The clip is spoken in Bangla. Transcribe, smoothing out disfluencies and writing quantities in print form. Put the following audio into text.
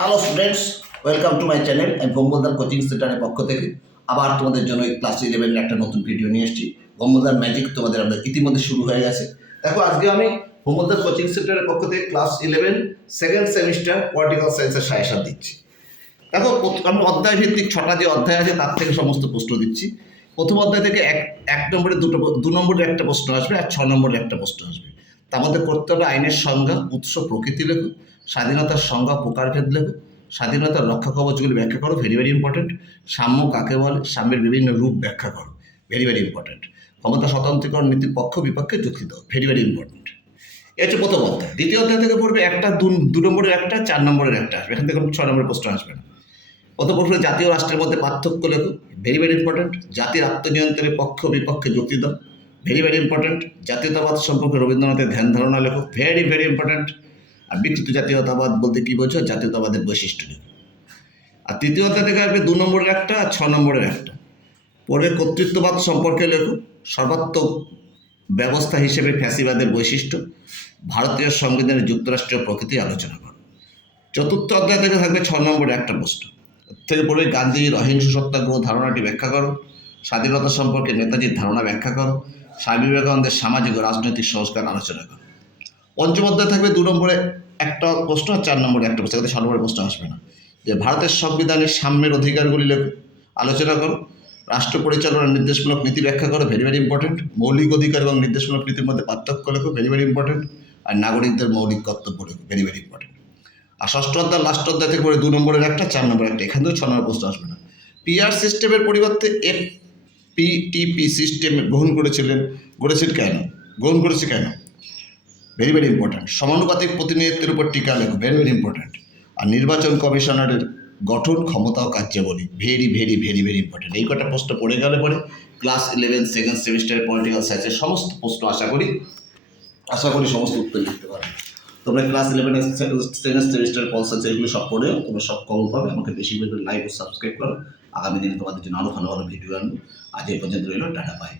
Hello students, welcome to my channel. আমি ভৌমদার কোচিং সেন্টারের পক্ষ থেকে আবার তোমাদের জন্য ক্লাস 11 একটা নতুন ভিডিও নিয়ে এসেছি। ভৌমদার ম্যাজিক তোমাদের আমরা ইতিমধ্যে শুরু হয়ে গেছে। দেখো, আজকে আমি ভৌমদার কোচিং সেন্টারের পক্ষ থেকে ক্লাস 11 সেকেন্ড সেমিস্টার পলিটিক্যাল সায়েন্সের সাজেশন দিচ্ছি। দেখো, আমি অধ্যায় ভিত্তিক 6টা যে অধ্যায় আছে তার থেকে সমস্ত প্রশ্ন দিচ্ছি। প্রথম অধ্যায় থেকে এক নম্বরে দু নম্বরের একটা প্রশ্ন আসবে আর 6 নম্বরের একটা প্রশ্ন আসবে। তার মধ্যে করতে হবে আইনের সংজ্ঞা, উৎস, প্রকৃতি লেখো, স্বাধীনতার সংজ্ঞা, প্রকারভেদ লেখো, স্বাধীনতার রক্ষা কবচগুলি ব্যাখ্যা করো, ভেরি ভেরি ইম্পর্টেন্ট। সাম্য কাকে বলে, সাম্যের বিভিন্ন রূপ ব্যাখ্যা করো, ভেরি ভেরি ইম্পর্টেন্ট। ক্ষমতা স্বতন্ত্রীকরণ নীতির পক্ষ বিপক্ষে যুক্তি দাও, ভেরি ভেরি ইম্পর্টেন্ট। এই হচ্ছে প্রথম অধ্যায়। দ্বিতীয় অধ্যায় থেকে পড়বে একটা দু নম্বরের একটা, 4 নম্বরের একটা আসবে। এখান থেকে 6 নম্বরের প্রশ্ন আসবে না। প্রথম প্রশ্ন, জাতীয় রাষ্ট্রের মধ্যে পার্থক্য লেখো, ভেরি ভেরি ইম্পর্টেন্ট। জাতির আত্মনিয়ন্ত্রণের পক্ষ বিপক্ষে যুক্তি দাও, ভেরি ভেরি ইম্পর্টেন্ট। জাতীয়তাবাদ সম্পর্কে রবীন্দ্রনাথের ধ্যান ধারণা লেখো, ভেরি ভেরি ইম্পর্টেন্ট। আর বিকৃত জাতীয়তাবাদ বলতে কি বোঝো, জাতীয়তাবাদের বৈশিষ্ট্য লেখো। আর তৃতীয় অধ্যায় থেকে আসবে 2 নম্বরের একটা আর 6 নম্বরের একটা। পড়বে কর্তৃত্ববাদ সম্পর্কে লেখো, সর্বাত্মক ব্যবস্থা হিসেবে ফ্যাসিবাদের বৈশিষ্ট্য, ভারতীয় সংবিধানের যুক্তরাষ্ট্রীয় প্রকৃতি আলোচনা করো। চতুর্থ অধ্যায় থেকে থাকবে 6 নম্বরের একটা প্রশ্ন। থেকে পড়বে গান্ধীজির অহিংস সত্যাগ্রহ ধারণাটি ব্যাখ্যা করো, স্বাধীনতা সম্পর্কে নেতাজির ধারণা ব্যাখ্যা করো, স্বামী বিবেকানন্দের সামাজিক ও রাজনৈতিক সংস্কার আলোচনা করো। পঞ্চম অধ্যায় থাকবে 2 নম্বরে একটা প্রশ্ন আর 4 নম্বরে একটা প্রশ্ন, যাতে 6 নম্বরের প্রশ্ন আসবে না। যে ভারতের সংবিধানের সাম্যের অধিকারগুলি লেখো, আলোচনা করো, রাষ্ট্র পরিচালনার নির্দেশমূলক নীতি ব্যাখ্যা করো, ভেরি ভেরি ইম্পর্টেন্ট। মৌলিক অধিকার এবং নির্দেশমূলক নীতির মধ্যে পার্থক্য লেখো, ভেরি ভেরি ইম্পর্টেন্ট। আর নাগরিকদের মৌলিক কর্তব্য লেখো, ভেরি ভেরি ইম্পর্টেন্ট। আর ষষ্ঠ অধ্যায় লাস্ট অধ্যায় থেকে পড়ে 2 নম্বরের একটা, 4 নম্বরের একটা। এখান থেকে 6 নম্বরের প্রশ্ন আসবে না। পিআর সিস্টেমের পরিবর্তে এফপিটিপি সিস্টেম গ্রহণ করেছে কেন, ভেরি ভেরি ইম্পর্টেন্ট। সমানুপাতিক প্রতিনিধিত্বের উপর টিকা লেখো, ভেরি ভেরি ইম্পর্টেন্ট। আর নির্বাচন কমিশনারের গঠন, ক্ষমতা ও কার্যাবলী, very very very very important. এই কটা প্রশ্ন পড়ে গেলে পরে ক্লাস 11 সেকেন্ড সেমিস্টারের পলিটিক্যাল সায়েন্সের সমস্ত প্রশ্ন আশা করি সমস্ত উত্তর লিখতে পারবে। তোমরা class 11 second semester pol science এগুলো সব পড়েও তোমরা সব কমন পাবে। আমাকে বেশি বেশি লাইক ও সাবস্ক্রাইব করো। আগামী দিনে তোমাদের জন্য আরও ভালো ভালো ভিডিও আনবো। আজ এই পর্যন্ত রইল, টাটা, বাই।